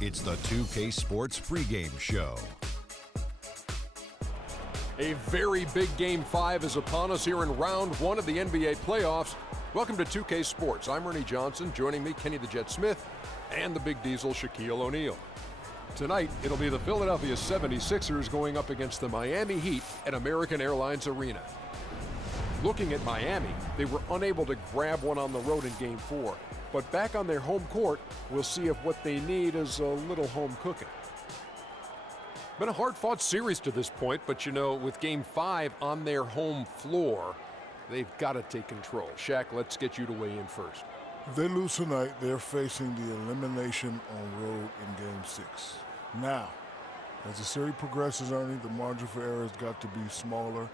It's the 2K Sports pregame show. A very big Game 5 is upon us here in round one of the NBA playoffs. Welcome to 2K Sports. I'm Ernie Johnson. Joining me, Kenny the Jet Smith, and the Big Diesel, Shaquille O'Neal. Tonight, it'll be the Philadelphia 76ers going up against the Miami Heat at American Airlines Arena. Looking at Miami, they were unable to grab one on the road in Game 4. But back on their home court, we'll see if what they need is a little home cooking. Been a hard-fought series to this point, but you know, with Game 5 on their home floor, they've got to take control. Shaq, let's get you to weigh in first. If they lose tonight, they're facing the elimination on road in Game 6. Now, as the series progresses, Ernie, the margin for error has got to be smaller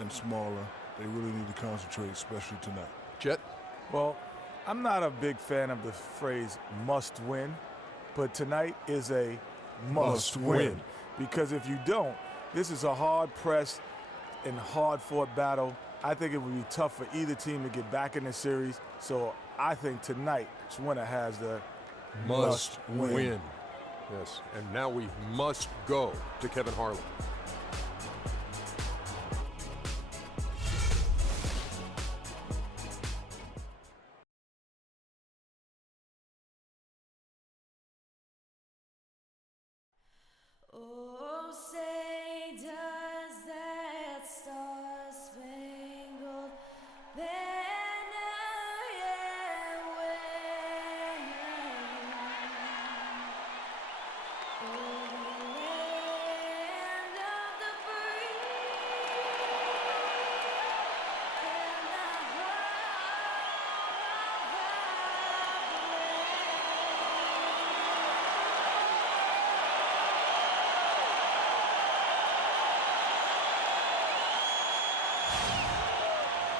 and smaller. They really need to concentrate, especially tonight. Jet? Well, I'm not a big fan of the phrase must win, but tonight is a must win. Because if you don't, this is a hard-pressed and hard-fought battle. I think it would be tough for either team to get back in the series. So I think tonight's winner has the must win. Yes, and now we must go to Kevin Harlan. Oh, say does that star-spangled banner yet wave over the land of the free and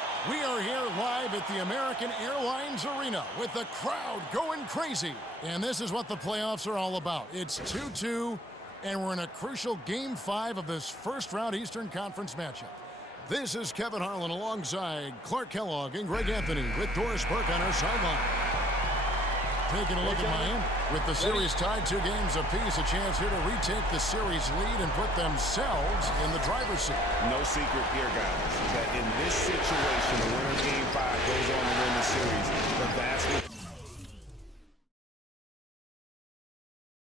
the We are here live at the American Airlines Arena with the crowd going crazy. And this is what the playoffs are all about. It's 2-2, and we're in a crucial Game 5 of this first-round Eastern Conference matchup. This is Kevin Harlan alongside Clark Kellogg and Greg Anthony with Doris Burke on our sideline. Taking a look at Miami. With the series tied 2 games apiece, a chance here to retake the series lead and put themselves in the driver's seat. No secret here, guys, that in this situation, the winner of Game 5 goes on to win the series. The vast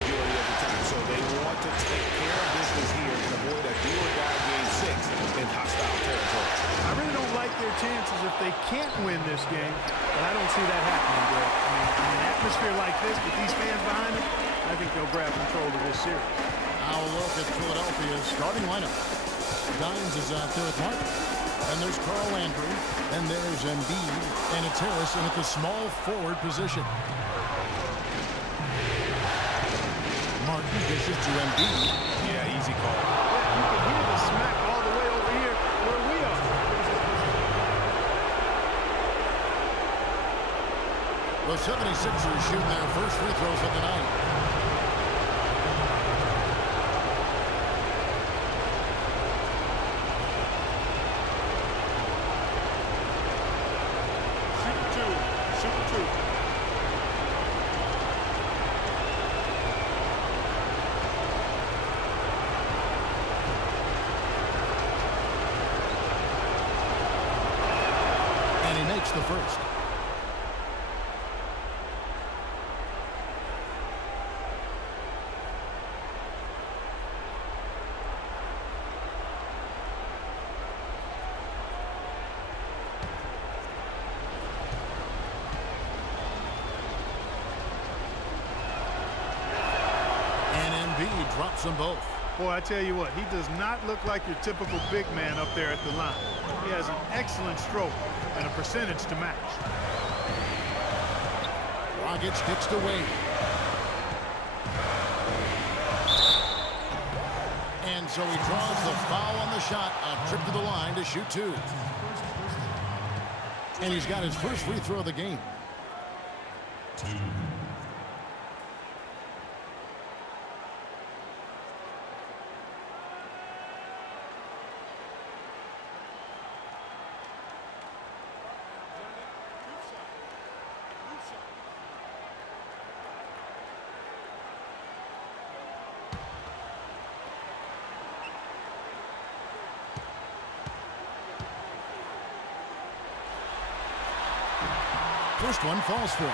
majority of the time. So they want to take care of business here and avoid a do-or-die Game 6 in hostile territory. I really don't like their chances if they can't win this game, but I don't see that happening, Greg. I mean, in an atmosphere like this, with these fans behind them, I think they'll grab control of this series. Now a look at Philadelphia's starting lineup. Dines is out there with Martin. And there's Carl Landry. And there's Embiid. And it's Harrison at the small forward position. Martin dishes to Embiid. Yeah, easy call. You can hear the smack all the way over here where we are. The 76ers shooting their first free throws of the night. Shoot two. And he makes the first. Drops them both. Boy, I tell you what, he does not look like your typical big man up there at the line. He has an excellent stroke and a percentage to match. Rogic gets to Wade. And so he draws the foul on the shot. A trip to the line to shoot 2. And he's got his first free throw of the game. 2. first one falls for him.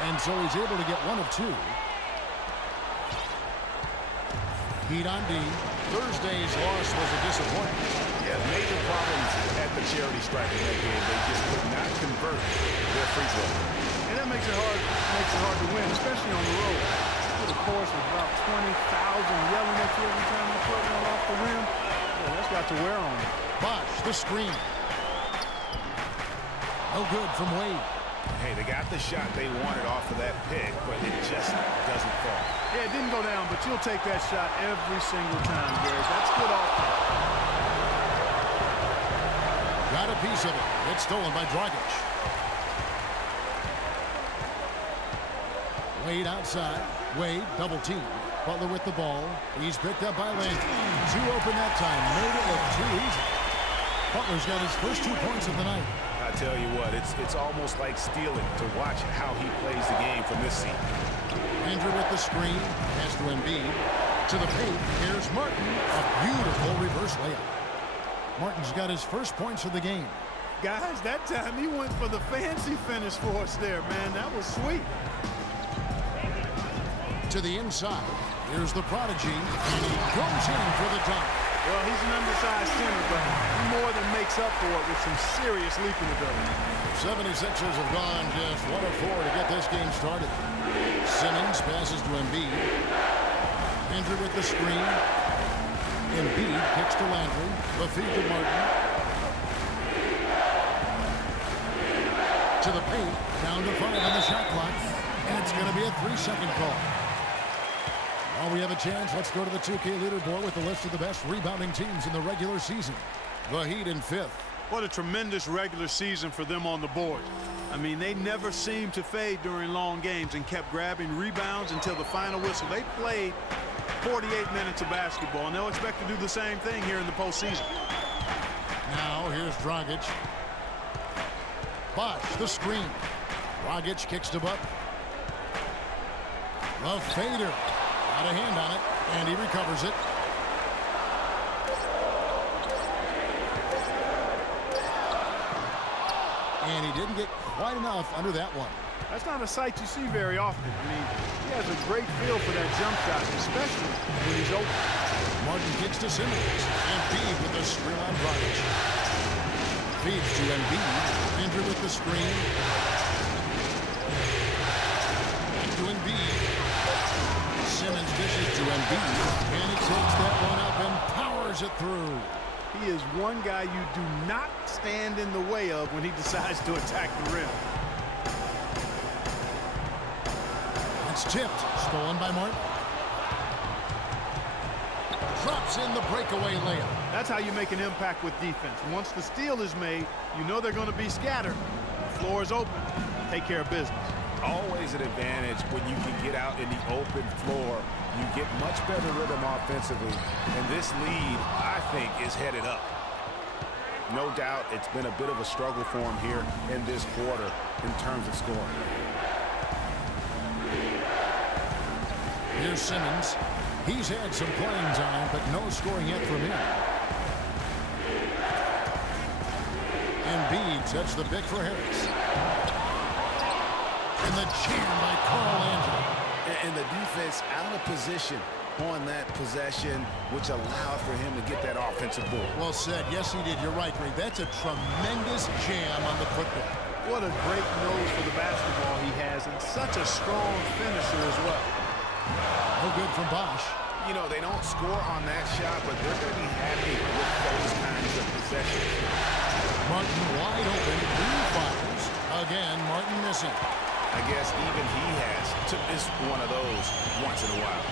And so he's able to get one of two. Heat on D. Thursday's loss was a disappointment. Yeah, major problems at the charity stripe in that game. They just could not convert their free throw. And that makes it hard to win, especially on the road. With a course with about 20,000 yelling at you every time you put one off the rim. Yeah, that's got to wear on you. Bosh, the screen. No good from Wade. Hey, they got the shot they wanted off of that pick, but it just doesn't fall. Yeah, it didn't go down, but you'll take that shot every single time, Gary. That's good offense. Got a piece of it. It's stolen by Dragic. Wade outside. Wade double team. Butler with the ball. He's picked up by Landry. Too open that time. Made it look too easy. Butler's got his first 2 points of the night. I tell you what, it's almost like stealing to watch how he plays the game from this seat. Andrew with the screen. Pass to Embiid. To the paint. Here's Martin. A beautiful reverse layup. Martin's got his first points of the game. Guys, that time he went for the fancy finish for us there, man. That was sweet. To the inside. Here's the prodigy. And he goes in for the dunk. Well, he's an undersized center, but he more than makes up for it with some serious leaping ability. 76ers have gone just 1 of 4 to get this game started. Simmons passes to Embiid. Andrew with the screen. Embiid kicks to Landry. The feed to Martin. To the paint. Down to 5 on the shot clock. And it's going to be a 3-second call. While we have a chance, let's go to the 2K leaderboard with the list of the best rebounding teams in the regular season. The Heat in 5th. What a tremendous regular season for them on the board. I mean, they never seemed to fade during long games and kept grabbing rebounds until the final whistle. They played 48 minutes of basketball, and they'll expect to do the same thing here in the postseason. Now, here's Dragic. Bosh, the screen. Dragic kicks to Butler. The fader. Got a hand on it, and he recovers it. And he didn't get quite enough under that one. That's not a sight you see very often. I mean, he has a great feel for that jump shot, especially when he's open. Martin kicks to Simmons. Embiid with the screen on Dragic. Feeds to Embiid. Andrew with the screen. Back to Embiid. Simmons dishes to Embiid, and he takes that one up and powers it through. He is one guy you do not stand in the way of when he decides to attack the rim. It's tipped, stolen by Martin. Drops in the breakaway layup. That's how you make an impact with defense. Once the steal is made, you know they're going to be scattered. The floor is open. Take care of business. Always an advantage when you can get out in the open floor. You get much better rhythm offensively. And this lead, I think, is headed up. No doubt it's been a bit of a struggle for him here in this quarter in terms of scoring. Here's Simmons. He's had some playing time, but no scoring yet from him. Embiid sets the pick for Harris. And the jam by Carl Landry. And the defense out of position on that possession, which allowed for him to get that offensive board. Well said. Yes, he did. You're right, Greg. That's a tremendous jam on the football. What a great nose for the basketball he has, and such a strong finisher as well. No good from Bosh. You know, they don't score on that shot, but they're going to be happy with those kinds of possessions. Martin wide open. Three fires. Again, Martin missing. I guess even he has to miss one of those once in a while.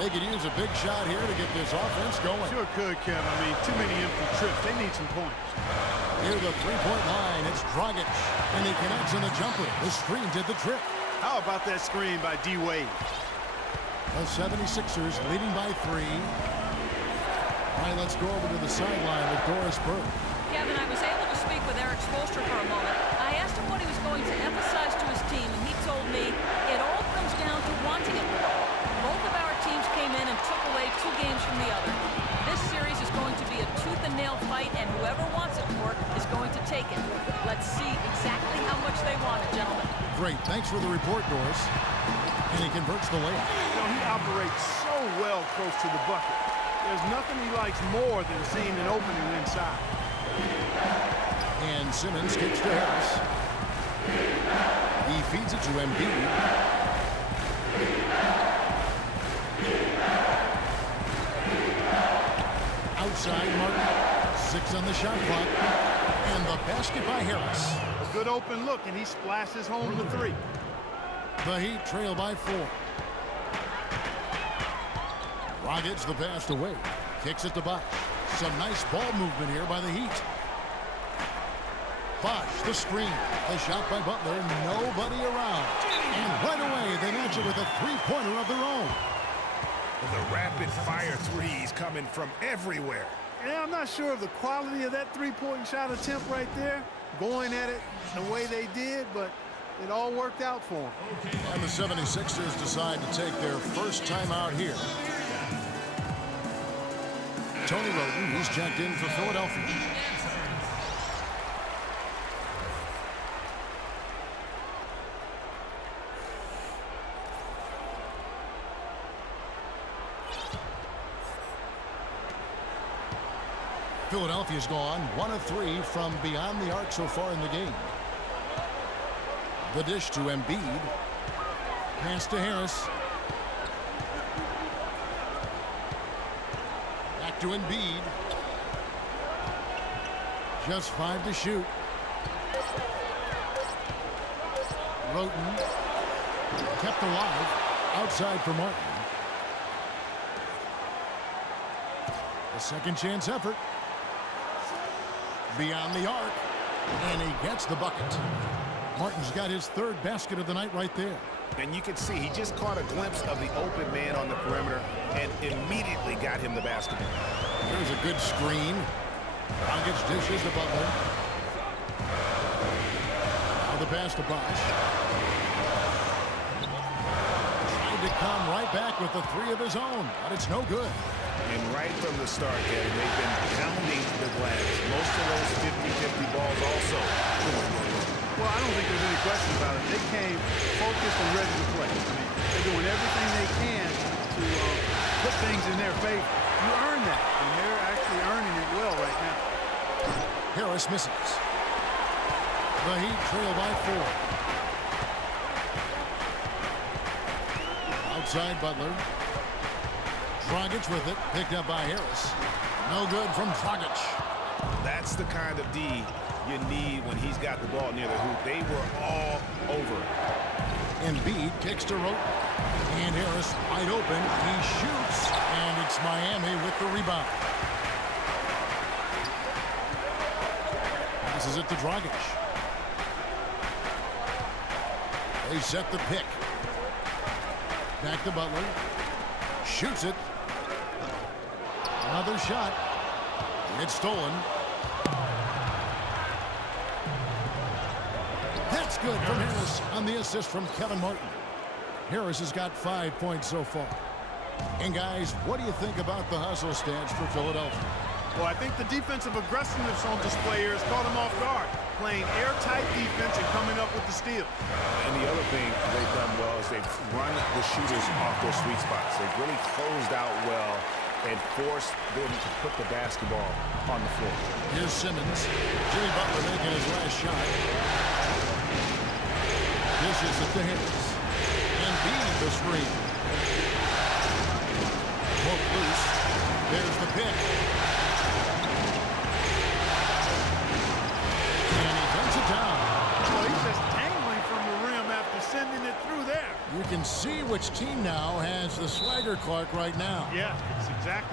They could use a big shot here to get this offense going. Sure could, Kevin. I mean, too many empty trips. They need some points. Near the three-point line, it's Dragic. And he connects on the jumper. The screen did the trick. How about that screen by D. Wade? The 76ers leading by 3. All right, let's go over to the sideline with Doris Burke. Kevin, I was able to speak with Eric Spoelstra for a moment. I asked him what he was going to emphasize to his team, and he told me it all comes down to wanting it more. Both of our teams came in and took away 2 games from the other. This series is going to be a tooth-and-nail fight, and whoever wants it more is going to take it. Let's see exactly how much they want it, gentlemen. Great. Thanks for the report, Doris. And he converts the layup. You know, he operates so well close to the bucket. There's nothing he likes more than seeing an opening inside. And Simmons kicks to Harris. He feeds it to Embiid. Outside, Martin. 6 on the shot clock. And the basket by Harris. A good open look, and he splashes home the 3. The Heat trail by 4. Rockets the pass away. Kicks it to Bosh. Some nice ball movement here by the Heat. Bosh, the screen. The shot by Butler. Nobody around. And right away, they match it with a 3-pointer of their own. The rapid-fire threes coming from everywhere. Yeah, I'm not sure of the quality of that 3-point shot attempt right there, going at it the way they did, but it all worked out for them. And the 76ers decide to take their first time out here. Tony Roden, he's checked in for Philadelphia. Philadelphia's gone 1 of 3 from beyond the arc so far in the game. The dish to Embiid. Pass to Harris. Back to Embiid. Just 5 to shoot. Roten kept alive. Outside for Martin. A second chance effort. Beyond the arc. And he gets the bucket. Martin's got his 3rd basket of the night right there. And you can see he just caught a glimpse of the open man on the perimeter and immediately got him the basketball. There's a good screen. Dragic dishes to Butler. Now the pass to Bosh. Tried to come right back with the 3 of his own, but it's no good. And right from the start, Kevin, they've been pounding the glass. Most of those 50-50 balls also. Well, I don't think there's any question about it. They came focused and ready to play. I mean, they're doing everything they can to put things in their favor. You earn that, and they're actually earning it well right now. Harris misses. The Heat trail by 4. Outside Butler. Dragic with it, picked up by Harris. No good from Dragic. That's the kind of D you need when he's got the ball near the hoop. They were all over it. Embiid kicks to Roten. And Harris wide open. He shoots, and it's Miami with the rebound. Passes it to Dragic. They set the pick. Back to Butler. Shoots it. Another shot. It's stolen. That's good from Harris on the assist from Kevin Martin. Harris has got 5 points so far. And guys, what do you think about the hustle stats for Philadelphia? Well, I think the defensive aggressiveness on display here has caught them off guard, playing airtight defense and coming up with the steal. And the other thing they've done well is they've run the shooters off their sweet spots. They've really closed out well and forced them to put the basketball on the floor. Here's Simmons. Jimmy Butler making his last shot. Dishes it to Harris. Embiid the screen. Hook loose. There's the pick. And he dumps it down. Well, he's just tangling from the rim after sending it through there. You can see which team now has the swagger Clark right now. Yeah,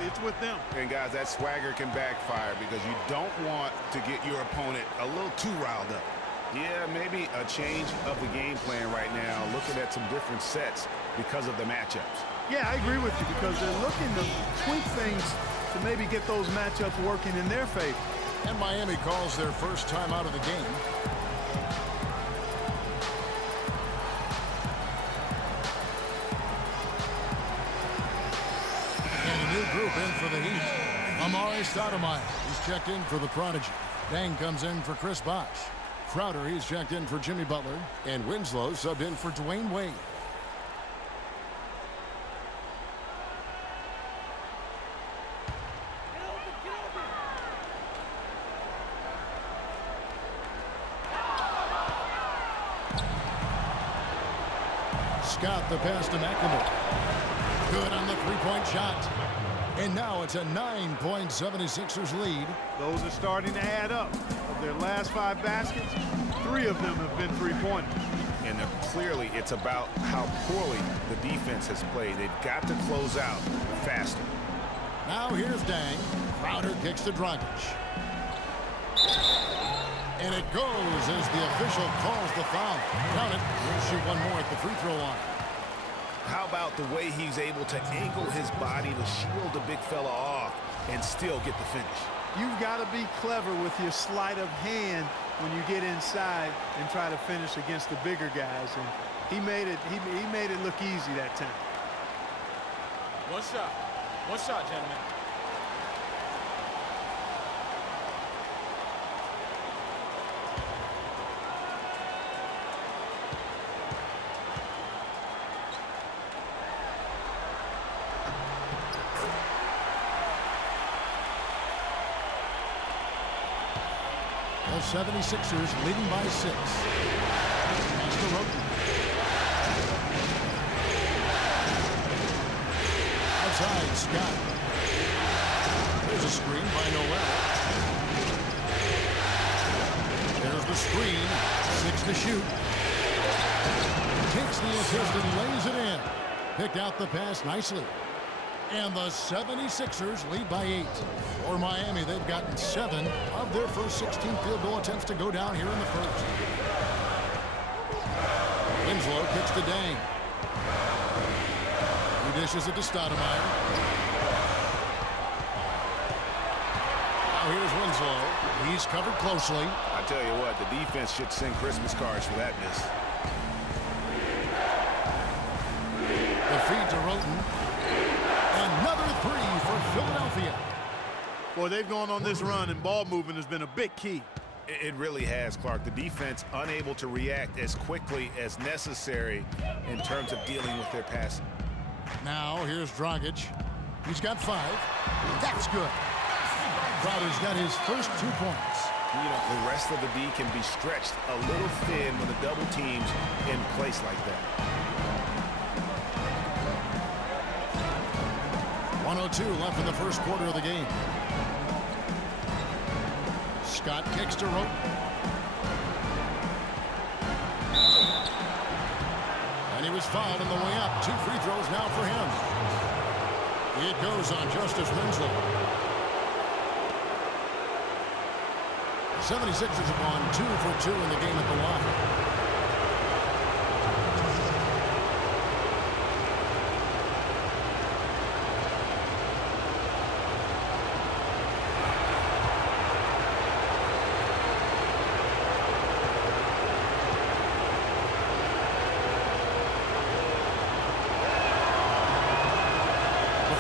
it's with them. And guys, that swagger can backfire because you don't want to get your opponent a little too riled up. Yeah, maybe a change of the game plan right now, looking at some different sets because of the matchups. Yeah, I agree with you because they're looking to tweak things to maybe get those matchups working in their favor. And Miami calls their first time out of the game. And a new group in for the Heat. Amari Stoudemire, he's checked in for the Prodigy. Dang comes in for Chris Bosh. Crowder, he's checked in for Jimmy Butler. And Winslow subbed in for Dwayne Wade. Scott the pass to McLemore. Good on the three-point shot. And now it's a 9-point 76ers lead. Those are starting to add up. Of their last 5 baskets, 3 of them have been three-pointers. And clearly it's about how poorly the defense has played. They've got to close out faster. Now here's Dang. Crowder kicks to Dragic. And it goes as the official calls the foul. Count it. He'll shoot one more at the free throw line. How about the way he's able to angle his body to shield the big fella off and still get the finish? You've got to be clever with your sleight of hand when you get inside and try to finish against the bigger guys. And he made it look easy that time. One shot, gentlemen. The 76ers leading by 6. Pass to Roten. Outside, Scott. There's a screen by Noel. There's the screen. 6 to shoot. Takes the assist and lays it in. Picked out the pass nicely. And the 76ers lead by 8. For Miami, they've gotten 7 of their first 16 field goal attempts to go down here in the first. Winslow kicks to Dang. He dishes it to Stoudemire. Now here's Winslow. He's covered closely. I tell you what, the defense should send Christmas cards for that miss. The feed to Roten. Another 3 for Philadelphia. Boy, they've gone on this run, and ball movement has been a big key. It really has, Clark. The defense unable to react as quickly as necessary in terms of dealing with their passing. Now here's Dragic. He's got 5. That's good. Crowder's got his first 2 points. You know, the rest of the D can be stretched a little thin when the double team's in place like that. 1:02 left in the first quarter of the game. Scott kicks to Roten. And he was fouled on the way up. 2 free throws now for him. It goes on Justice Winslow. 76ers have gone 2 for 2 in the game at the line.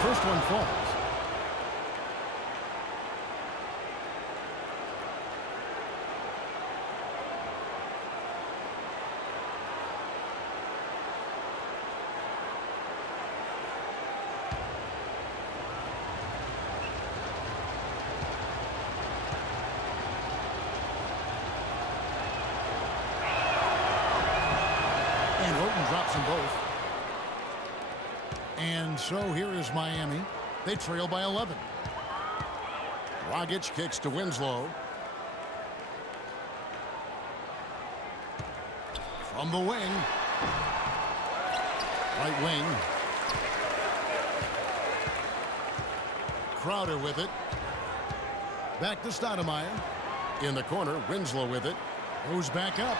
First one falls. And Roten drops them both. And so here is Miami. They trail by 11. Dragic kicks to Winslow. From the wing. Right wing. Crowder with it. Back to Stoudemire. In the corner, Winslow with it. Goes back up.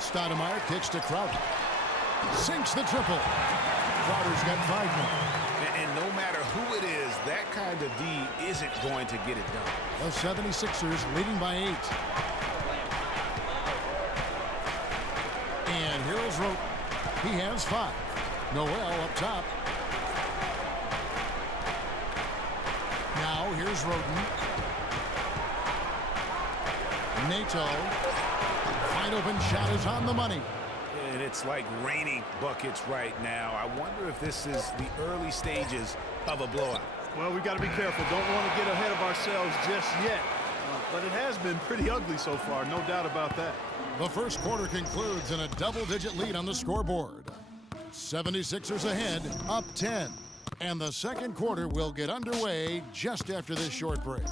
Stoudemire kicks to Crowder. Sinks the triple. Crowder's got 5 more. And no matter who it is that kind of D isn't going to get it done. The 76ers leading by 8. And here's Rote. He has 5. Noel up top. Now here's Roten. Nato. Wide open shot is on the money. And it's like raining buckets right now. I wonder if this is the early stages of a blowout. Well, we got to be careful. Don't want to get ahead of ourselves just yet. But it has been pretty ugly so far, no doubt about that. The first quarter concludes in a double-digit lead on the scoreboard. 76ers ahead, up 10. And the second quarter will get underway just after this short break.